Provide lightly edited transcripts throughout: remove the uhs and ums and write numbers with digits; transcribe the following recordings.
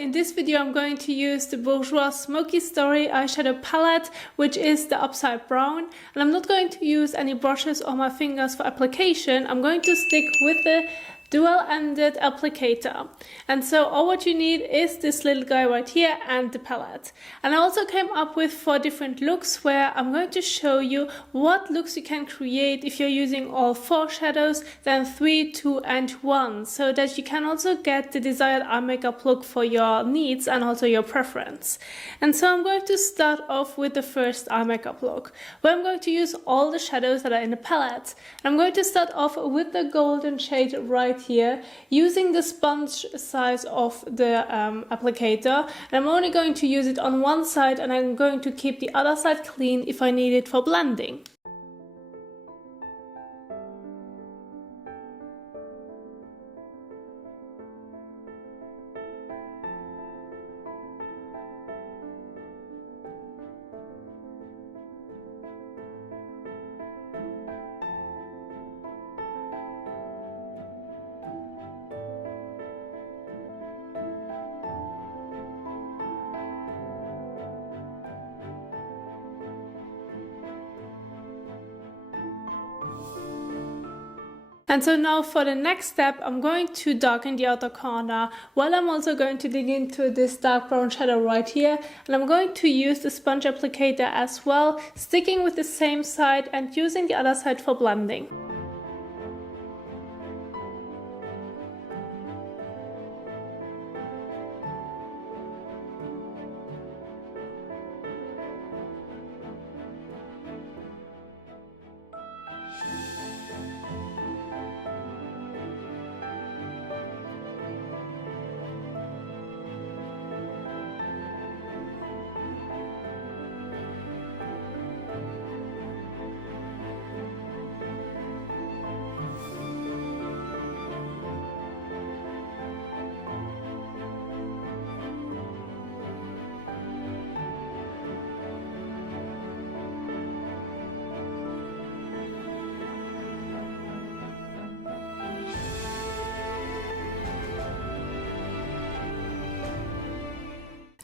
in this video I'm going to use the Bourjois Smoky Story eyeshadow palette, which is the upside brown, and I'm not going to use any brushes or my fingers for application. I'm going to stick with the dual-ended applicator. And so all what you need is this little guy right here and the palette. And I also came up with 4 different looks where I'm going to show you what looks you can create if you're using all 4 shadows, then 3, 2 and 1, so that you can also get the desired eye makeup look for your needs and also your preference. And so I'm going to start off with the first eye makeup look, where I'm going to use all the shadows that are in the palette. And I'm going to start off with the golden shade right here, using the sponge size of the applicator, and I'm only going to use it on one side, and I'm going to keep the other side clean if I need it for blending. And so now for the next step, I'm going to darken the outer corner, while I'm also going to dig into this dark brown shadow right here, and I'm going to use the sponge applicator as well, sticking with the same side and using the other side for blending.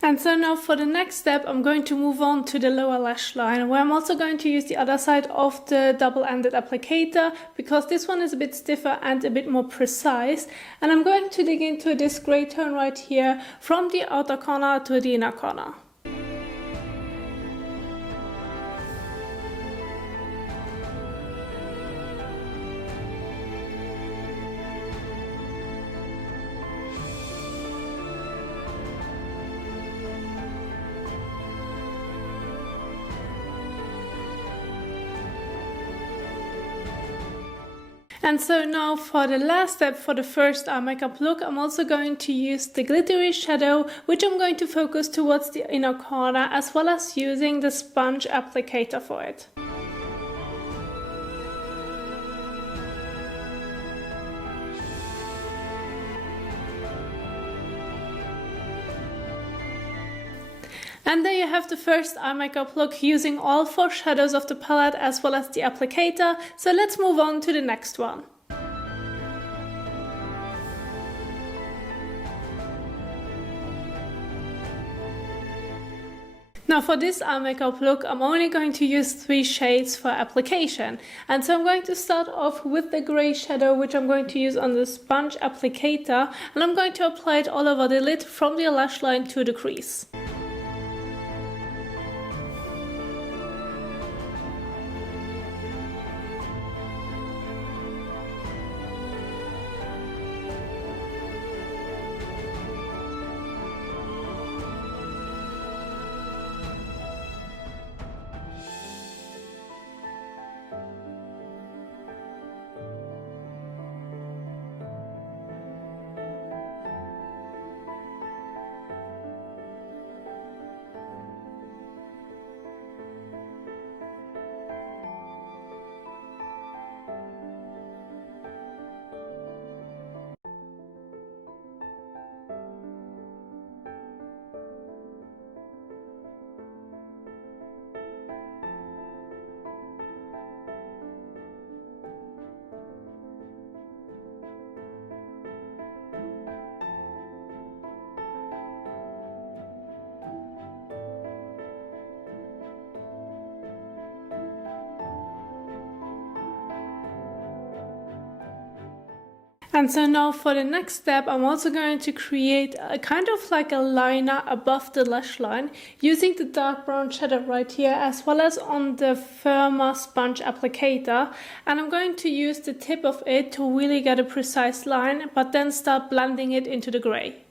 And so now for the next step, I'm going to move on to the lower lash line, where I'm also going to use the other side of the double-ended applicator, because this one is a bit stiffer and a bit more precise. And I'm going to dig into this grey tone right here from the outer corner to the inner corner. And so now for the last step, for the first eye makeup look, I'm also going to use the glittery shadow, which I'm going to focus towards the inner corner, as well as using the sponge applicator for it. And there you have the first eye makeup look using all 4 shadows of the palette as well as the applicator. So let's move on to the next one. Now for this eye makeup look, I'm only going to use 3 shades for application. And so I'm going to start off with the grey shadow, which I'm going to use on the sponge applicator, and I'm going to apply it all over the lid from the lash line to the crease. And so now for the next step, I'm also going to create a kind of like a liner above the lash line using the dark brown shadow right here, as well as on the firmer sponge applicator. And I'm going to use the tip of it to really get a precise line, but then start blending it into the gray.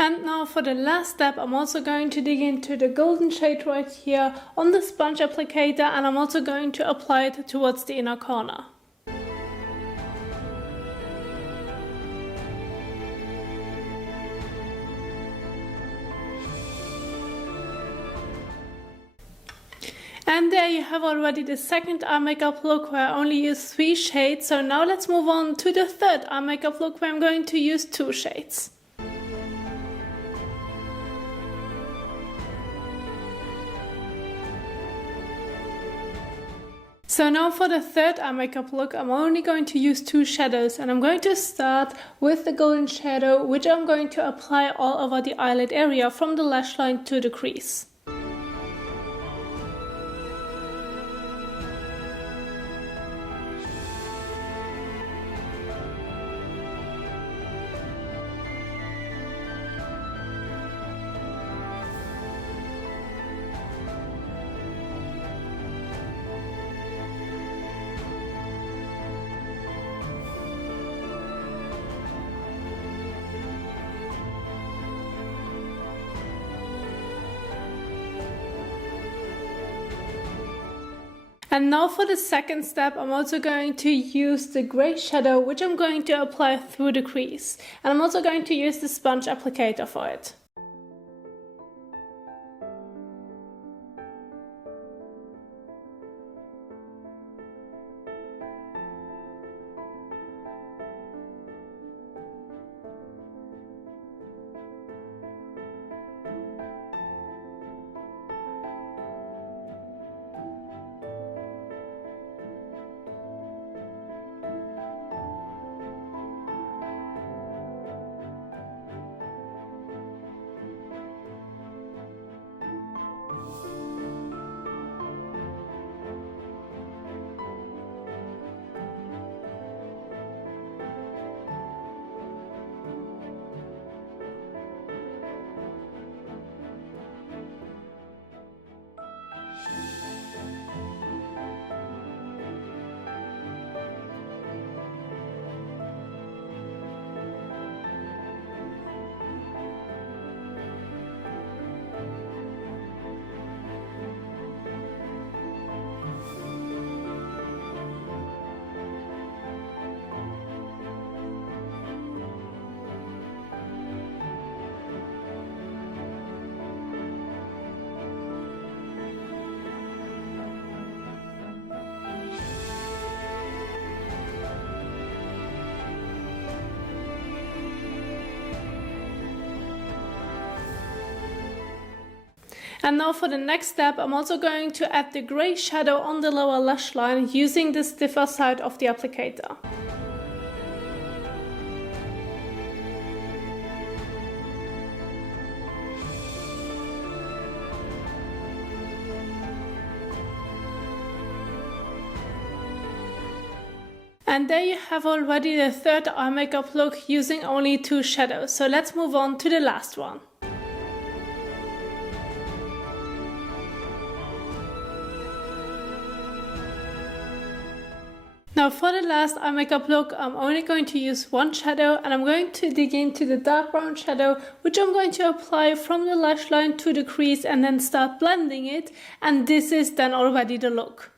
And now for the last step, I'm also going to dig into the golden shade right here on the sponge applicator, and I'm also going to apply it towards the inner corner. And there you have already the second eye makeup look where I only use 3 shades. So now let's move on to the third eye makeup look where I'm going to use 2 shades. So now for the third eye makeup look, I'm only going to use 2 shadows, and I'm going to start with the golden shadow, which I'm going to apply all over the eyelid area from the lash line to the crease. And now for the second step, I'm also going to use the grey shadow, which I'm going to apply through the crease. And I'm also going to use the sponge applicator for it. And now for the next step, I'm also going to add the grey shadow on the lower lash line using the stiffer side of the applicator. And there you have already the third eye makeup look using only 2 shadows. So let's move on to the last one. Now for the last eye makeup look, I'm only going to use one shadow, and I'm going to dig into the dark brown shadow, which I'm going to apply from the lash line to the crease and then start blending it, and this is then already the look.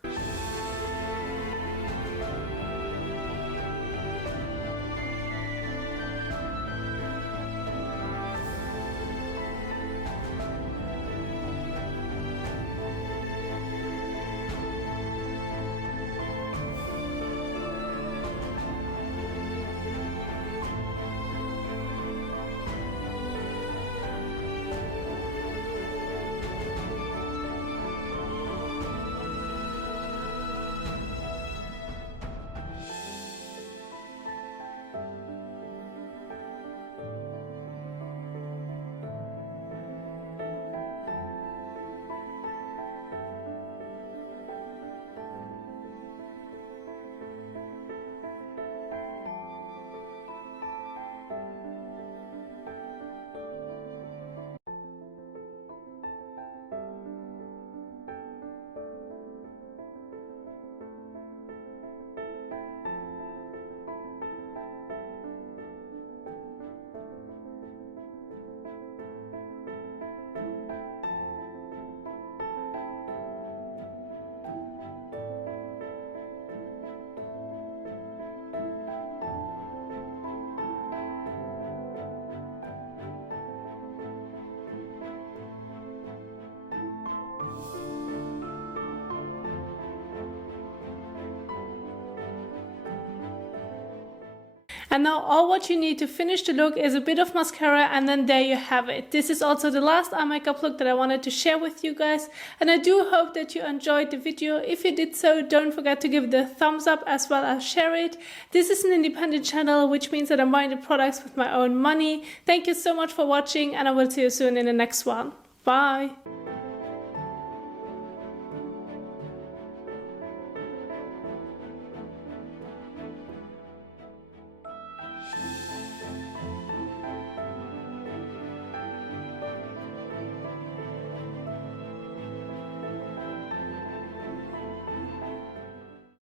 And now all what you need to finish the look is a bit of mascara, and then there you have it. This is also the last eye makeup look that I wanted to share with you guys, and I do hope that you enjoyed the video. If you did so, don't forget to give it a thumbs up as well as share it. This is an independent channel, which means that I'm buying the products with my own money. Thank you so much for watching, and I will see you soon in the next one. Bye!